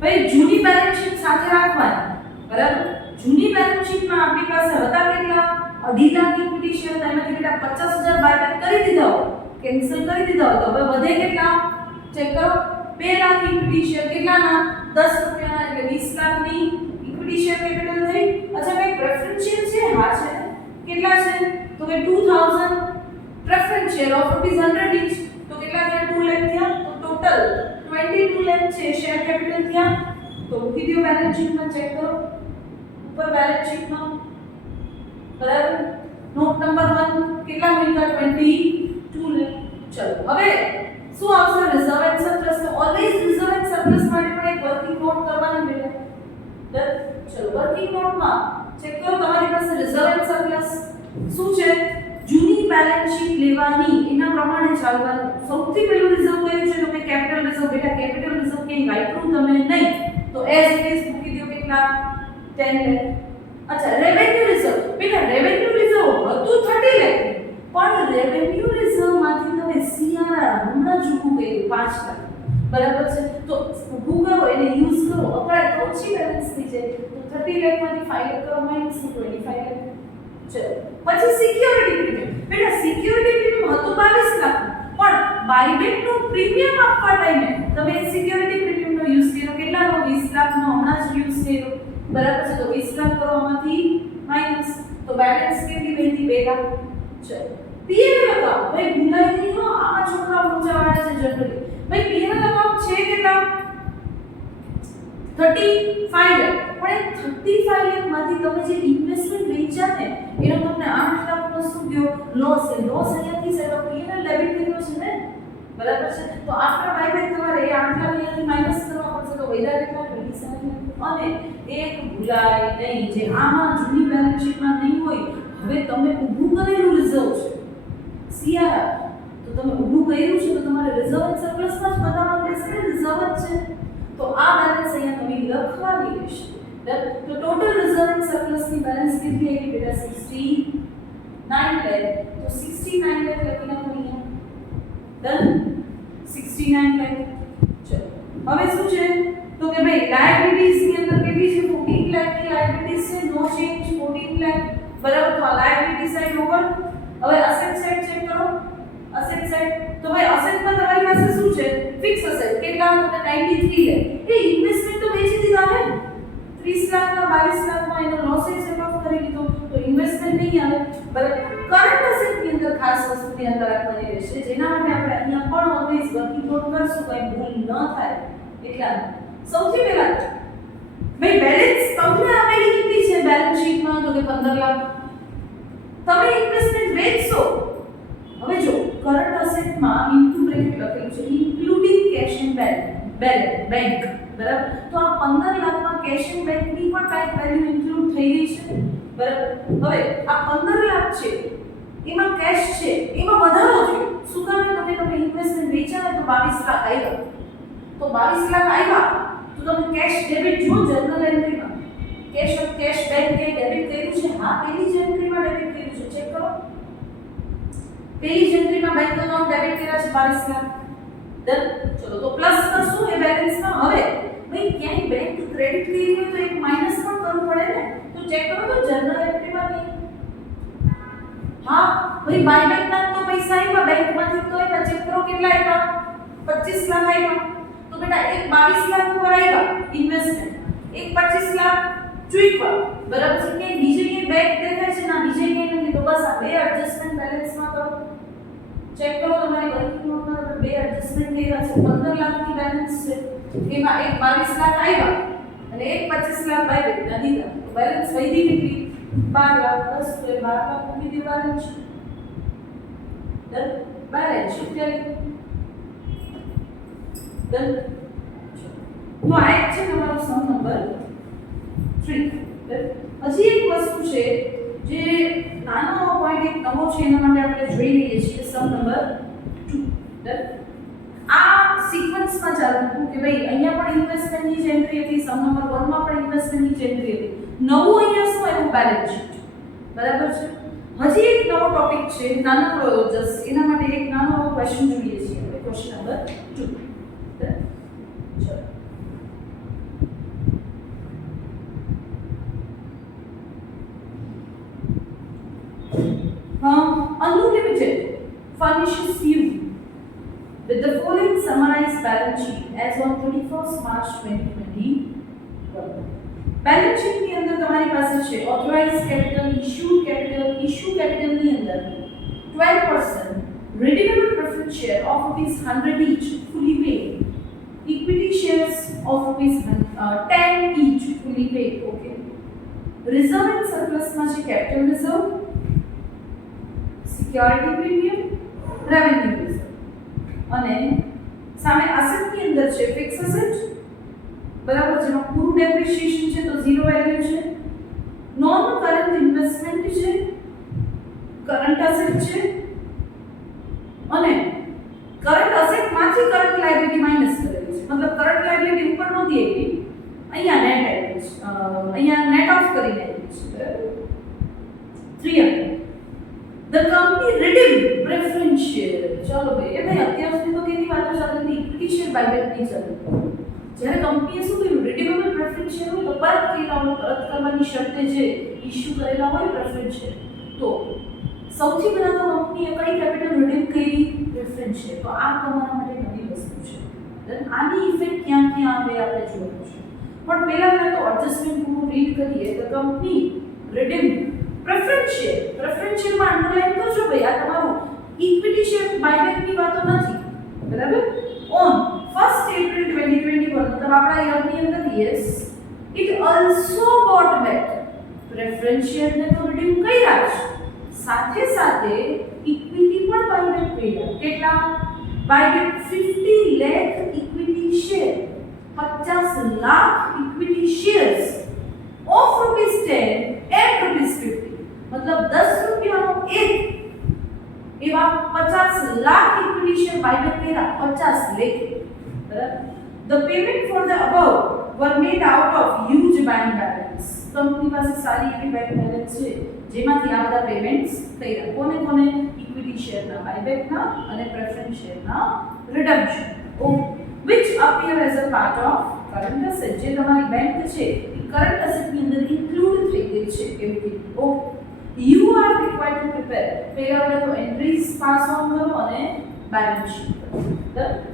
ભાઈ જૂની બેલેન્સ શીટ સાથે રાખવાની બરાબર જૂની બેલેન્સ શીટમાં આપણી પાસે હતા કેટલા 2.5 લાખ ઇક્વિટી શેર તેમાંથી બેટા 50000 બાયબેક કરી દીધા હોય કેન્સલ કરી દીધા હોય તો હવે વધે કેટલા ચેક કરો 2 લાખ ઇક્વિટી શેર કેટલાના 10 રૂપિયાના એટલે 20 લાખની ઇક્વિટી શેર કેપિટલ થઈ અચ્છા ભાઈ પ્રેફરન્સ શેર છે હા છે કેટલા છે તો કે 2000 પ્રેફરન્સ શેર ઓફ ₹100 each તો કેટલા થયા 2 લાખ થયા તો ટોટલ 22 લાખ છે શેર કેપિટલ થયા તો મૂકી દો બેલેન્સ શીટમાં ચેક કરો ઉપર બેલેન્સ શીટમાં બરાબર નોટ નંબર 1 કેટલા મળ્યા 22 લાખ ચલો હવે શું આવશે રિઝર્વ એન્ડ સરપ્લસ તો ઓલવેઝ રિઝર્વ એન્ડ સરપ્લસ માટે પણ એક વર્કિંગ નોટ કરવાની બેટા ડન ચલો વર્કિંગ નોટમાં ચેક કરો તમારી પાસે રિઝર્વ એન્ડ સરપ્લસ શું છે જૂની બેલેન્સ શીટ લેવાની એના પ્રમાણે ચાલવાનું સૌથી પહેલું રિઝર્વ કયું છે તો કે કેપિટલ રિઝર્વ બેટા કેપિટલ રિઝર્વ કે વાપરું તમે નહીં તો એઝ ઇટ ઇઝ મૂકી દો કેટલા 10 લાખ અચ્છા રેવન્યુ રિઝર્વ બેટા રેવન્યુ રિઝર્વ હતું 30 લાખ પણ રેવન્યુ રિઝર્વમાંથી તમે સીઆરઆર હમણાં જ ઊભું કર્યું 5 લાખ, બરાબર છે? તો ઊભું કરો એને યુઝ કરો, અપરાય તો ઓછી બેલેન્સ થઈ જાય. તો 30 લાખમાંથી 5 લાખ કરો માઈનસ 25 લાખ. ચલો પછી સિક્યોરિટી પ્રીમિયમ. બેટા સિક્યોરિટી પ્રીમિયમ હતું 22 લાખ, પણ બાયબેક નું પ્રીમિયમ આપવા ટાઈમે તમે સિક્યોરિટી પ્રીમિયમ નો યુઝ કર્યો કેટલાનો? 20 લાખ નો હમણાં જ યુઝ કર્યો, બરાબર છે? તો 20 લાખ કરો આમાંથી માઈનસ, તો બેલેન્સ કેટલી બની? 2 લાખ. ચલો પીએનએલ અકાઉન્ટ, ભાઈ ભૂલાય નહીં હો, આમાં છોકરાઓ ઊંચા વાળા છે જનરલી. ભાઈ પીએનએલ અકાઉન્ટ છે કેટલા? 35 લાખ. પણ એ 35 લાખ માંથી તમે જે ઇન્વેસ્ટમેન્ટ વેચ્યા ને એનો તમને 8 લાખ નો શું ગયો? લોસ. એ લોસ અહીંયાથી છે તો પીએનએલ ડેબિટ કર્યો છે ને, બરાબર છે? તો આફ્ટર બાયબેક તમારે એ 8 લાખ અહીંયાથી માઈનસ કરવા પડશે, તો વધ્યા કેટલા? 27 લાખ. અને એક ભૂલાય નહીં, જે આમાં જૂની બેલેન્સ શીટમાં નહીં હોય, હવે તમે ઊભું કરેલું રિઝર્વ છે સીઆરઆર, તો તમે ઊભું કર્યું છે તો તમારે રિઝર્વ એન્ડ સરપ્લસમાં જ બતાવવાનું રહેશે ને, રિઝર્વ જ છે. તો આ બેલેન્સ અહીંયા તમે લખવાની રહેશે. તો ટોટલ રિઝર્વ એન્ડ સરપ્લસની બેલેન્સ કેટલી આવી બેટા? 69 લાખ. તો 69 લાખ લખી નાખો અહીંયા. ડન. 69 લાખ. ચલો હવે શું છે? તો કે ભાઈ લાયબિલિટીઝ ની અંદર કેટલી છે? 14 લાખ ની લાયબિલિટીઝ છે, નો ચેન્જ 14 લાખ, બરાબર? તો આ લાયબિલિટી સાઈડ ઓવર. હવે અસેટ સાઈડ ચેક કરો. અસેટ સાઈડ તો ભાઈ અસેટમાં તમારી પાસે શું છે? ફિક્સ અસેટ કેટલા? તો 93 લાખ. એ ઇન્વેસ્ટમેન્ટ તો વેચી દીધા ને, 30 લાખના 22 લાખમાં એનો લોસેજ સેટ ઓફ કરી લીધો, તો ઇન્વેસ્ટમેન્ટ નહીં આવે, બરાબર? કરંટ અસેટની અંદર ખાસ વસ્તુ ધ્યાન રાખવાની રહેશે, જેના માટે આપણે અહીંયા પણ ઓલવેઝ વર્કિંગ નોટ કરશું, કઈ ભૂલ ન થાય એટલા. સૌથી પહેલા ભાઈ બેલેન્સ તમને આપેલી કેટલી છે બેલેન્સ શીટમાં? તો કે 15 લાખ. તમે ઇન્વેસ્ટમેન્ટ વેચશો. હવે જો કરંટ અસેટમાં ઇન્ટુ બ્રેકેટ લખેલું છે ઇન્ક્લુડિંગ કેશ એન્ડ બેંક, બરાબર? તો આ 15 લાખમાં કેશ એન્ડ બેંકની પણ કાંઈક વેલ્યુ ઇન્ક્લુડ થઈ ગઈ છે, બરાબર? હવે આ 15 લાખ છે એમાં કેશ છે, એમાં વધારો છે. શું કામ? તમે ઇન્વેસ્ટમેન્ટ વેચ્યા તો 22 લાખ આવ્યા, તો 22 લાખ આવ્યા તો તમે કેશ ડેબિટ જો જનરલ એન્ટ્રીમાં કેશ બેંક કે ડેબિટ કર્યું છે? હા, પેલી જ એન્ટ્રીમાં ડેબિટ કર્યું છે, ચેક કરો. પેલી જ એન્ટ્રીમાં બેંક અકાઉન્ટ ડેબિટ કર્યા છે 22 લાખ. ડન. ચલો તો પ્લસ કરશું એ બેલેન્સમાં. હવે ભાઈ ક્યાંય બેંક ક્રેડિટ કરી હોય તો એક માઈનસ પણ કરવું પડે ને, તો ચેક કરો તો જનરલ એન્ટ્રીમાં નહીં. હા ભાઈ બાયબેકના તો પૈસા આવ્યા બેંકમાંથી, તો એમાં ચેક કરો કેટલા આવ્યા? 25 લાખ આવ્યા. તો બેટા એક 22 લાખ ઉપર આવ્યા ઇન્વેસ્ટમેન્ટ, એક 25 લાખ ચૂકવા, બરાબર છે? કે બીજે કે બેંક દેખાય છે ના, બીજે કે નથી, તો બસ આ બે એડજસ્ટમેન્ટ બેલેન્સમાં કરો. ચેક કરો તમારી વર્કિંગ નોટમાં બે એડજસ્ટમેન્ટ થઈ રહ્યા છે. 15 લાખની બેલેન્સ છે, એમાં એક 22 લાખ આવ્યા અને એક 25 લાખ બાયબેકના દીધા, તો બેલેન્સ વધી કેટલી? 12 લાખ. બસ તો એ 12 લાખ મૂકી દેવાનું છે. ડન. Balance sheet done. તો આ એક છે તમારો સમ નંબર 3. હજી એક વસ્તુ છે જે નાનો પોઈન્ટ એક નવો છે, એના માટે આપણે જોઈ લઈએ છીએ સમ નંબર 2. આ સિક્વન્સમાં ચાલતું કે ભાઈ અહીંયા પણ ઇન્વેસ્ટમેન્ટની જ એન્ટ્રી હતી, સમ નંબર 1 માં પણ ઇન્વેસ્ટમેન્ટની જ એન્ટ્રી હતી. નવું અહીંયા શું આવ્યું? બેલેન્સ શીટ, બરાબર છે? હજી એક નવો ટોપિક છે નાનકડો જસ્ટ, એના માટે એક નાનો ક્વેશ્ચન જોઈએ છીએ આપણે. Question number 2. ચલો Anu Limited furnishes you with the following summarized balance sheet as on 31st March 2021. Balance sheet ની અંદર તમારી પાસે છે authorized capital, issue capital ની અંદર 12% redeemable preference share of ₹100 each fully paid, equity shares of ₹10 each fully paid. Okay. Reserve and surplus માં છે capital reserve, security premium, revenue reserve, અને સામે એસેટ ની અંદર છે ફિક્સ એસેટ, બરાબર? જેમાં પૂરું ડેપ્રિસિએશન છે તો 0 વેલ્યુ છે, નોન કરન્ટ ઇન્વેસ્ટમેન્ટ છે, કરન્ટ એસેટ છે, અને કરન્ટ એસેટ માંથી કરન્ટ લાયબિલિટી માઈનસ કરેલી છે. મતલબ કરન્ટ લાયબિલિટી ઉપર નહોતી આવી, અહીંયા નેટ આવી છે, અહીંયા નેટ ઓફ કરીને આવી છે, બરાબર? 300. The company redeemed preference share. ચલો ભાઈ, એ ભાઈ અત્યાર સુધી તો કેવી વાતો ચાલતી હતી? ઇક્વિટી શેર બાયબેક ની ચાલતી. જ્યારે કંપનીએ શું કર્યું? redeemable preference share હોય તો પરત કરવાની શરતે જે ઇશ્યુ કરેલા હોય પ્રેફરન્સ શેર, તો સૌથી પહેલા તો કંપનીએ કઈ કેપિટલ રિડીમ કરી? Preference share. તો આ તમારા માટે નવી વસ્તુ છે. દેન આની ઇફેક્ટ ક્યાં ક્યાં આવે આપણે જોવાનું છે. પણ પહેલા તો એડજસ્ટમેન્ટ પૂરું રીડ કરીએ. The company redeemed preference share. preference share માં અંડરલાઈન કરજો ભાઈ, આ તમારું ઇક્વિટી શેર બાયબેક ની વાતો નથી, બરાબર? ઓન 1st April 2021, મતલબ આપણા યરની અંદર, yes, it also boat back. Preference share ને તો રિડીમ કર્યા જ, સાથે સાથે ઇક્વિટી પણ બાયબેક કર્યા. કેટલા? Buyback 50 lakh equity share, 50 lakh equity shares of ₹10 and ₹50. मतलब 10 રૂપિયાનો એક એવા 50 લાખ ઇક્વિટી શેર બાયબેક કર્યા, 50 લાખ, બરાબર? The payment for the above were made out of huge bank balance. Company પાસે સારી એવી બેંક બેલેન્સ છે જેમાંથી આ બધા પેમેન્ટ્સ કર્યા. કોને કોને? ઇક્વિટી શેરના બાયબેકના અને preference શેરના રિડમ્પશન, which appear as a part of current asset. જે તમારી બેંક છે એ કરંટ એસેટ ની અંદર ઇન્ક્લુડ થઈ ગઈ છે એવી. Okay, you are required to prepare. પહેલા તો એન્ટ્રીઝ પાસ ઓન કરો અને બેલેન્સ શીટ કરો.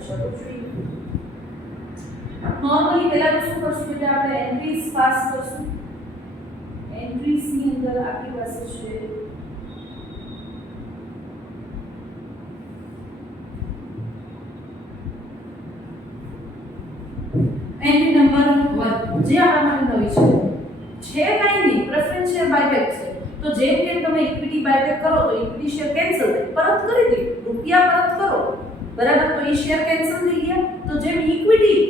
ચલો જોઈએ. નોર્મલી પહેલા તો શું કરશું એટલે આપણે એન્ટ્રીઝ પાસ કરશું. એન્ટ્રીઝ ની અંદર આપણી પાસે છે એન્ટ્રી નંબર 1 જે આપણા માટે નવી છે કાઈ નહીં, પ્રેફરન્સ શેર બાયબેક છે. તો જેમ કે તમે ઇક્વિટી બાયબેક કરો તો ઇક્વિટી શેર કેન્સલ પરત કરી દે, રૂપિયા પરત કરો, બરાબર? તો એ શેર કેન્સલ થઈ ગયા. તો જેમ ઇક્વિટી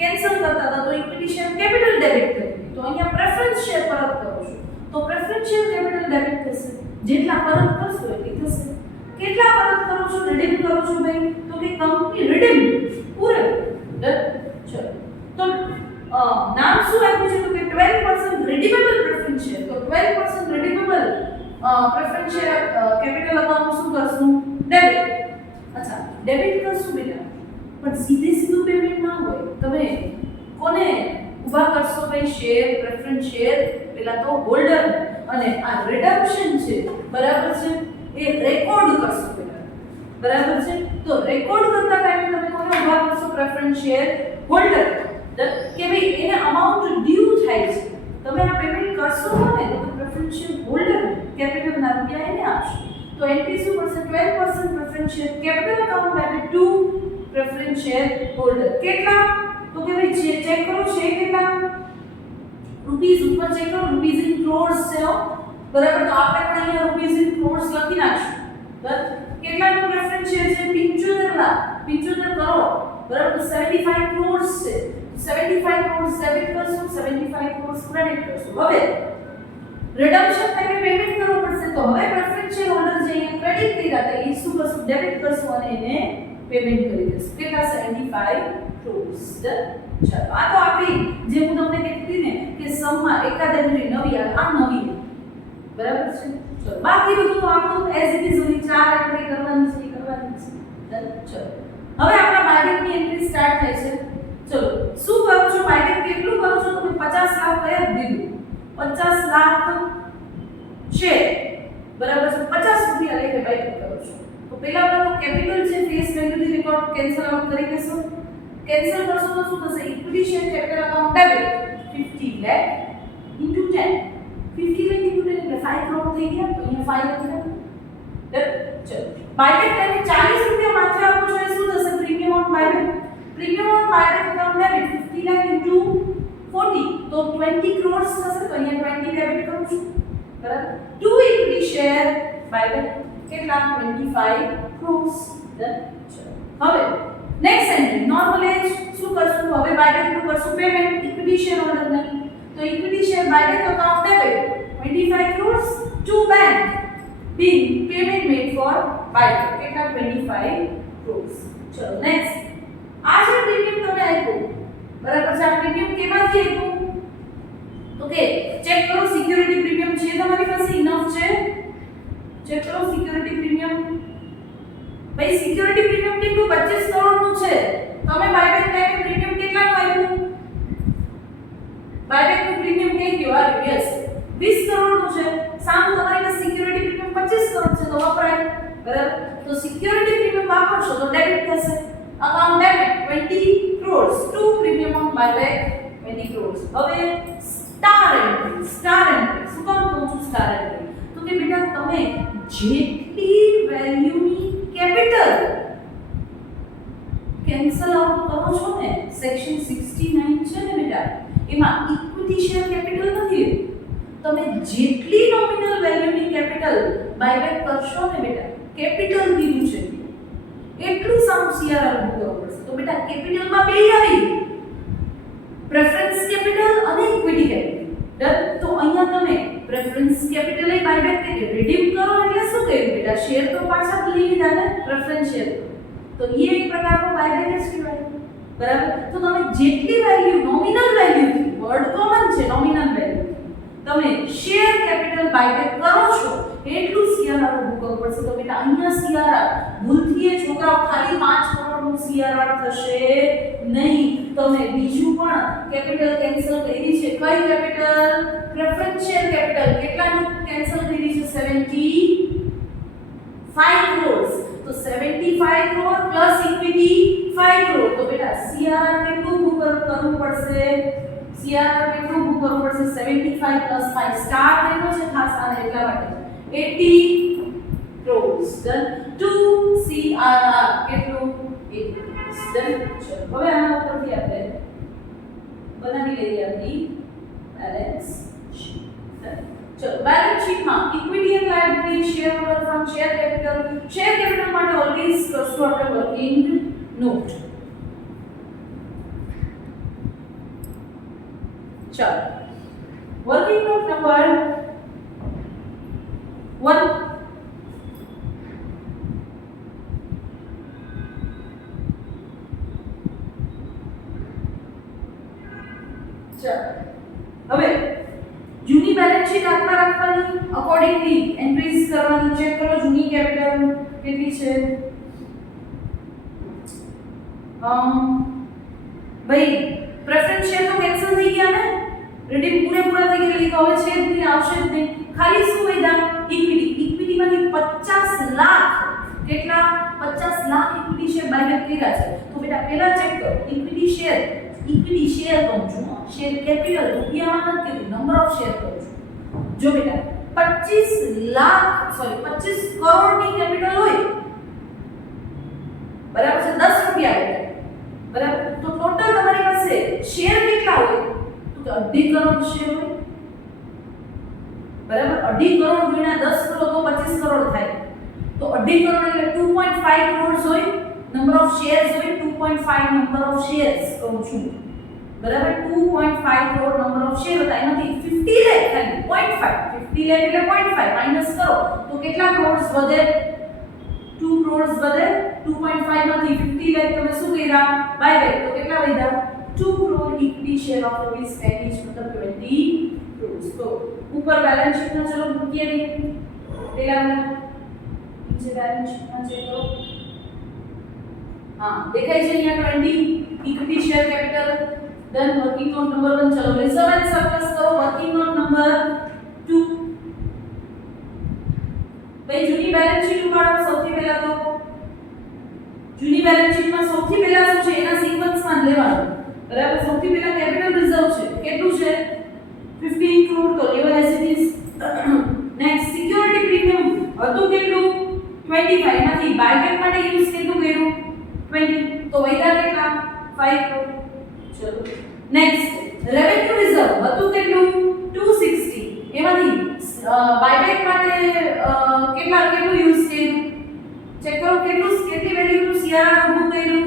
કેન્સલ કરતા હતા તો ઇક્વિટી શેર કેપિટલ ડેબિટ કરી. તો અહીંયા પ્રેફરન્સ શેર પરત કરો છો તો પ્રેફરન્સ શેર કેપિટલ ડેબિટ થશે. જેટલા પરત કરશો એટલી થશે. કેટલા પરત કરો છો? રિડીમ કરો છો ભાઈ, તો કે કંપની રિડીમ પૂરે. ચલો, તો નામ શું આપ્યું છે? તો કે 12% redeemable preference share. તો 12% redeemable preference share capital account શું કરશું? ડેબિટ. અચ્છા, ડેબિટ કરશું બેટા, પણ સીધું પેમેન્ટ ના હોય. તમે કોને ઉભા કરશો ભાઈ? શેર, પ્રેફરન્સ શેર પેલા તો હોલ્ડર, અને આ રિડમ્પશન છે, બરાબર છે, એ રેકોર્ડ કરશો બેટા, બરાબર છે? તો રેકોર્ડ કરતા ટાઈમે તમે કોને ઉભા કરશો? Preference share holder. કે ભાઈ એને અમાઉન્ટ ડ્યુ થાય છે, તમે આ પેમેન્ટ કરશો ને તો પ્રેફરન્સ શેર હોલ્ડર કેપિટલ ના રૂપિયા એને આપશો. તો એન્ટ્રી શું કરશે? 12% preference share capital account debit two preference share holder. કેટલા? તો કે ભાઈ ચેક કરો છે કેટલા રૂપીસ ઉપર ચેક કરો. રૂપીસ ઇન ક્રોર્સ છે, બરાબર? તો આપણે પણ અહીંયા રૂપીસ ઇન ક્રોર્સ લખી નાખશું. બરાબર? કેટલાનું પ્રેફરન્સ શેર છે? 75 લાખ, 75 કરોડ, બરાબર? તો 75 ક્રોર્સ છે. 75 crores ડેબિટ કરશું, 75 crores ક્રેડિટ કરશું. હવે રિડમ્પશન ટાઈમે પેમેન્ટ કરવું પડશે. તો હવે પ્રેફરન્સ શેર હોલ્ડર જે અહીંયા ક્રેડિટ કર્યા હતા એ શું કરશું? ડેબિટ કરશું અને એને પેમેન્ટ કરી દેશું. કેટલા? 75 crores. ચલો, આ તો આપણી જે હું તમને કહેતી ને કે સમમાં એકાદ એન્ટ્રી નવી આવે, આ નવી, બરાબર છે? ચલો, બાકી બધું તો આપણું એઝ ઇટ ઇઝ ઓલી 4 એન્ટ્રી કરવાની છે. ચલો, હવે આપણા બાયબેકની એન્ટ્રી સ્ટાર્ટ થાય છે. ચલો, શું કરો છો? બાયબેક કેટલું કરો છો? તમે 50 લાખ કયા દીધું? 50 લાખ શેર, બરાબર છે? 50 રૂપિયા લેખે બાયબેક કરો છો. તો પહેલા તો કેપિટલ છે ફેસ વેલ્યુથી રેકોર્ડ કેન્સલ આઉટ કરી દેશો. કેન્સલ કરશો તો શું થશે? Equity share capital account debit 50 lakh into 10. 50 lakh into 10 એટલે 5 કરોડ થઈ ગયા. તો અહીંયા 5 લખી દો. ચલો, બાયબેક ટાઈમે 40 રૂપિયા માથે આપો છો એ શું થશે? Premium on buyback. Premium on buyback account debit 50 lakh into 40 તો 20 crores થશે. તો અહીંયા 20 ડેબિટ કરું છું, બરાબર? 2 ઇક્વિટી શેર બાયબેક કેટલા? 25 crores. ચલો, હવે નેક્સ્ટ એન્ટ્રી નોર્મલ એજ શું કરશું? હવે બાયબેક નું કરશું પેમેન્ટ ઇક્વિટી શેર હોલ્ડરને. તો equity share buyback account debit 25 crores to bank being payment made for buyback કેટલા? 25 crores. ચલો, નેક્સ્ટ આ જે પ્રીમિયમ તમે આપ્યું, બરાબર છે? આ પ્રીમિયમ કેમાંથી આપ્યું? તો કે ચેક કરો સિક્યુરિટી પ્રીમિયમ છે તમારી પાસે ઇનફ છે? ચેક કરો સિક્યુરિટી પ્રીમિયમ. ભાઈ સિક્યુરિટી પ્રીમિયમ કેટલું 25 કરોડનું છે. તમે બાયબેક ટાઈમ પ્રીમિયમ કેટલાનું આપ્યું? બાયબેક નું પ્રીમિયમ કઈ ગયું? આ યસ 20 કરોડનું છે. સામે તમારી પાસે સિક્યુરિટી પ્રીમિયમ 25 કરોડ છે તો વપરાય. બરાબર? તો સિક્યુરિટી પ્રીમિયમ વાપરશો તો ડેબિટ થશે. Account debit 20 crores to premium on buyback 20 crores. હવે સ્ટાર એન્ટ્રી શું કામ કહું છું સ્ટાર એન્ટ્રી? તો કે બેટા તમે જેટલી વેલ્યુની કેપિટલ કેન્સલ આઉટ કરો છો ને, સેક્શન 69 છે ને બેટા, એમાં ઇક્વિટી શેર કેપિટલ નથી. તમે જેટલી નોમિનલ વેલ્યુની કેપિટલ બાયબેક કરશો ને બેટા, કેપિટલ કીધું છે એટલું સામ સીઆરઆર ઉભું કરવું પડશે. તો બેટા કેપિટલમાં બે આવી, પ્રેફરન્સ કેપિટલ અને ઇક્વિટી કેપિટલ. ડન? તો અહીંયા તમે પ્રેફરન્સ કેપિટલ એ બાયબેક કરી રિડીમ કરો એટલે શું કહ્યું બેટા? શેર તો પાછા લઈ લીધા ને, પ્રેફરન્સ શેર. તો એ એક પ્રકારનો બાયબેક જ કહેવાય. બરાબર? તો તમે જેટલી value nominal value, word common છે નોમિનલ વેલ્યુ, તમે શેર કેપિટલ બાયબેક કરો છો એટલું સીઆરઆર ઉભું કરવું પડશે. તો બેટા અહીંયા સીઆરઆર ભૂલથી એ છોકરાઓ ખાલી 5 કરોડનું સીઆરઆર થશે નહીં. તમે બીજું પણ કેપિટલ કેન્સલ કરી છે. કઈ કેપિટલ? Preference share capital. કેટલાનું કેન્સલ કરી છે? 75 crores. તો 75 crore પ્લસ ઇક્વિટી 5 crore. તો બેટા સીઆરઆર કેટલું ઉભું કરવું પડશે? સીઆરઆર કેટલું ઉભું કરવું પડશે? 75 પ્લસ 5. સ્ટાર કેટલો છે ખાસ આને એટલા માટે 80 crores. ડન? 2 CRR કેટલું? 80 crores. ડન? ચલો હવે આના ઉપરથી આપણે બનાવી લઈએ આપણી બેલેન્સ શીટ. ચલો બેલેન્સ શીટમાં equity and liability, share holder fund, share capital માટે ઓલવેઝ કરશું આપણે વર્કિંગ નોટ. ચલો વર્કિંગ નોટ નંબર 1. હવે જૂની બેલેન્સ શીટ આપમાં રાખવાની, અકોર્ડિંગલી એન્ટ્રીઝ કરવાની. ચેક કરો જૂની કેપિટલ કેટલી છે. ભાઈ પ્રેફરન્સ શેર તો કેન્સલ થઈ ગયા ને, રીડીમ પૂરેપૂરા થઈ ગયા, એટલે હવે છે જ નહીં, આવશે જ નહીં. ખાલી શું વધ્યા? ઇક્વિટી. ઇક્વિટીમાંથી 50 લાખ, કેટલા? 50 લાખ ઇક્વિટી શેર બાયબેક કર્યા છે. તો બેટા પહેલા ચેક કરો ઇક્વિટી શેર કહું છું, શેર કેપિટલ રૂપિયામાં નથી કીધું, નંબર ઓફ શેર કહું છું. જો બેટા 25 કરોડની કેપિટલ હોય, બરાબર છે, 10 રૂપિયા બેટા, બરાબર. તો ટોટલ તમારી પાસે શેર કેટલા હોય? તો 2.5 કરોડ શેર હોય, બરાબર. 2.5 કરોડ ગુણ્યા 10 કરો તો 25 કરોડ થાય. તો 2.5 કરોડ એટલે 2.5 કરોડ હોય. નંબર ઓફ શેર્સ હોય 2.5 નંબર ઓફ શેર્સ કહું છું, બરાબર. 2.5 કરોડ નંબર ઓફ શેર હતા, એમાંથી 50 લાખ ખાલી 0.5, 50 લાખ એટલે 0.5 માઈનસ કરો તો કેટલા કરોડ્સ વધે? 2 કરોડ્સ વધે. 2.5 માંથી 50 લાખ તમે શું કર્યા? બાયબેક. તો કેટલા વધ્યા? 2 crore equity share of rupees 10 each મતલબ 20 crores. તો ઉપર બેલેન્સ શીટમાં ચલો મૂકીએ નહીં, પેલા નીચે બેલેન્સ શીટમાં ચેક કરો. हाँ देखाई છે અહીંયા 20 ઇક્વિટી શેર કેપિટલ. ધન વર્કિંગ નોટ નંબર 1. ચલો રિઝર્વ એન્ડ સરપ્લસ કરો. Working note number 2. ભાઈ જૂની બેલેન્સ શીટ ઉપાડો. સૌથી પહેલા તો જૂની બેલેન્સ શીટમાં સૌથી પહેલા શું છે એના સિક્વન્સમાં જ લેવાનું, બરાબર. સૌથી પહેલા કેપિટલ રિઝર્વ છે, કેટલું છે? 15 crore. તો level as it is. Next security premium હતું કેટલું? 25. એમાંથી બાયબેક માટે યુઝ કેટલું કર્યું? 20. તો વૈધા કેટલા? 5 crore. ચલો નેક્સ્ટ રેવન્યુ રિઝર્વ હતું કેટલું? 260. એમાંથી બાયબેક માટે કેટલું યુઝ કર્યું? ચેક કરો કેટલી વેલ્યુનું સીઆરઆર ઊભું કર્યું?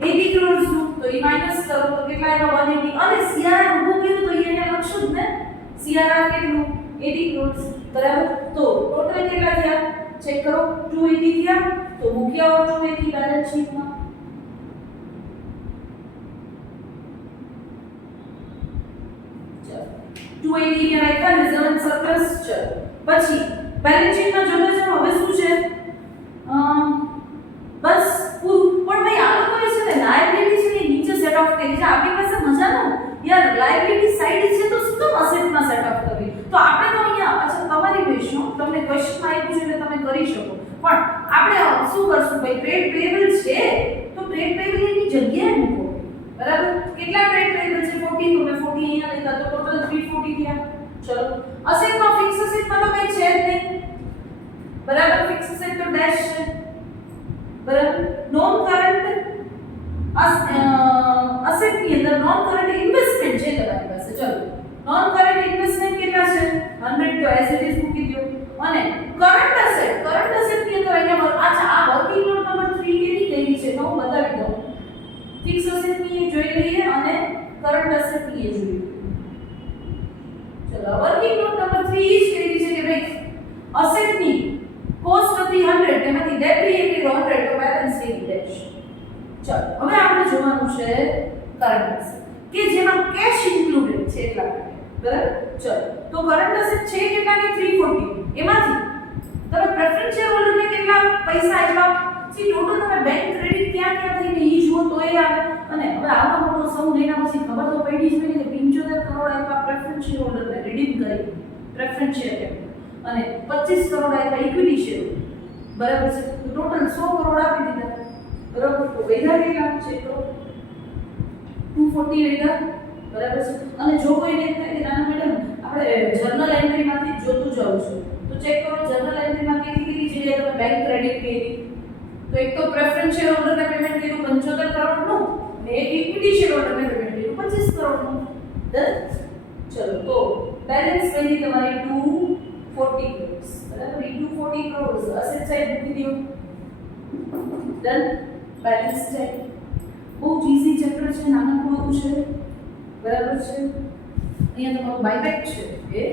80 crores નું. તો એ માઈનસ કરો તો કેટલા આવ્યા? 180. અને સીઆરઆર ઊભું કર્યું તો એને લખશું જ ને, સીઆરઆર કેટલું? 80 crores, બરાબર. તો ટોટલ કેટલા થયા? ચેક કરો 280 થયા. તો મૂક્યા 280 બેલેન્સ શીટમાં. ચલો 280 ને રાખ્યા રિઝર્વ એન્ડ સરપ્લસ. ચલો પછી બેલેન્સ શીટમાં જોડે છે હવે શું છે બસ પૂરું. પણ ભાઈ આ લોકો છે ને લાયબિલિટી છે ને નીચે સેટ ઓફ કરી છે. આપણી પાસે મજાનો યાર લાયબિલિટી સાઈડ છે તો શું કામ અસેટમાં સેટ ઓફ કરવી? તો આપણે તો અહીંયા અચ્છા તમારી વિશનો તમને ક્વેશ્ચન આપ્યું છે એટલે તમે કરી શકો. પણ આપણે શું કરશું ભાઈ ટ્રેડ પેયેબલ છે તો ટ્રેડ પેયેબલ એની જગ્યાએ મૂકો. બરાબર? કેટલા ટ્રેડ પેયેબલ છે? 40. તો મેં 40 અહીંયા લખ્યા તો ટોટલ 340 થયા. ચલો અસેટમાં ફિક્સ અસેટમાં તો કઈ છે જ નહીં. બરાબર? ફિક્સ અસેટ તો ડેશ છે. બરાબર? નોન કરંટ અસેટ ની અંદર નોન કરંટ ઇન્વેસ્ટમેન્ટ છે તમારી પાસે. ચલો નોન કરંટ ઇન્વેસ્ટમેન્ટ કેટલા છે? 100 તો એઝ ઇટ ઇઝ મૂકી દો. અને કરંટ અસેટ ની અંદર અહીંયા અચ્છા આ વર્કિંગ નોટ નંબર 3 કેની લેવી છે તો હું બતાવી દઉં. ફિક્સ અસેટ ની એ જોઈ લઈએ અને કરંટ અસેટ ની એ જોઈ લઈએ. ચલો વર્કિંગ નોટ નંબર 3 ઈ જ કેવી છે કે ભાઈ અસેટ ની કોસ્ટ હતી 100 તેમાંથી ડેબ્રી એ 100 તો બેલેન્સ થઈ ડેશ. ચલો હવે આપણે જોવાનું છે કરંટ અસેટ કે જેમાં કેશ ઇન્ક્લુડેડ છે એટલા માટે. બરાબર? ચલો તો કરંટ અસેટ છે કેટલાની? 340. એમાંથી તમે પ્રેફરન્સ શેર હોલ્ડરને કેટલા પૈસા આપ્યા? સી ટોટલ તમે બેંક ક્રેડિટ ક્યાં ક્યાં થઈને ઈ જુઓ તો એ આવે. અને હવે આનો મોટો સમ લઈને પછી ખબર તો પડી જ ગઈ કે 75 કરોડ આપ્યા પ્રેફરન્સ શેર હોલ્ડરને રિડીમ કરી પ્રેફરન્સ શેર કેપિટલ અને 25 કરોડ આપ્યા ઇક્વિટી શેર. બરાબર છે? તો ટોટલ 100 કરોડ આપી દીધા. બરાબર? તો વેધા કેટલા છે? તો 240 વેધા. બરાબર છે? અને જો કોઈને એમ થાય કે નાના મેડમ આપણે જર્નલ એન્ટ્રીમાંથી જોતું જાવ છું તો ચેક કરો જર્નલ એન્ટ્રીમાં કેટલી જગ્યાએ તમે બેંક ક્રેડિટ કરી. તો એક તો પ્રેફરન્સ શેર હોલ્ડરને પેમેન્ટ કર્યું 75 કરોડનું અને એક ઇક્વિટી શેર હોલ્ડરને પેમેન્ટ કર્યું 25 કરોડનું. ડન? ચલો તો બેલેન્સ બની તમારી 240 કરોડ. બરાબર? 240 કરોડ અસેટ સાઈડ મૂકી દો. ડન? બેલેન્સ છે. બહુ ઈઝી ચેપ્ટર છે, નાનકડું છે. બરાબર છે? અહીંયા તમારું બાયબેક છે એ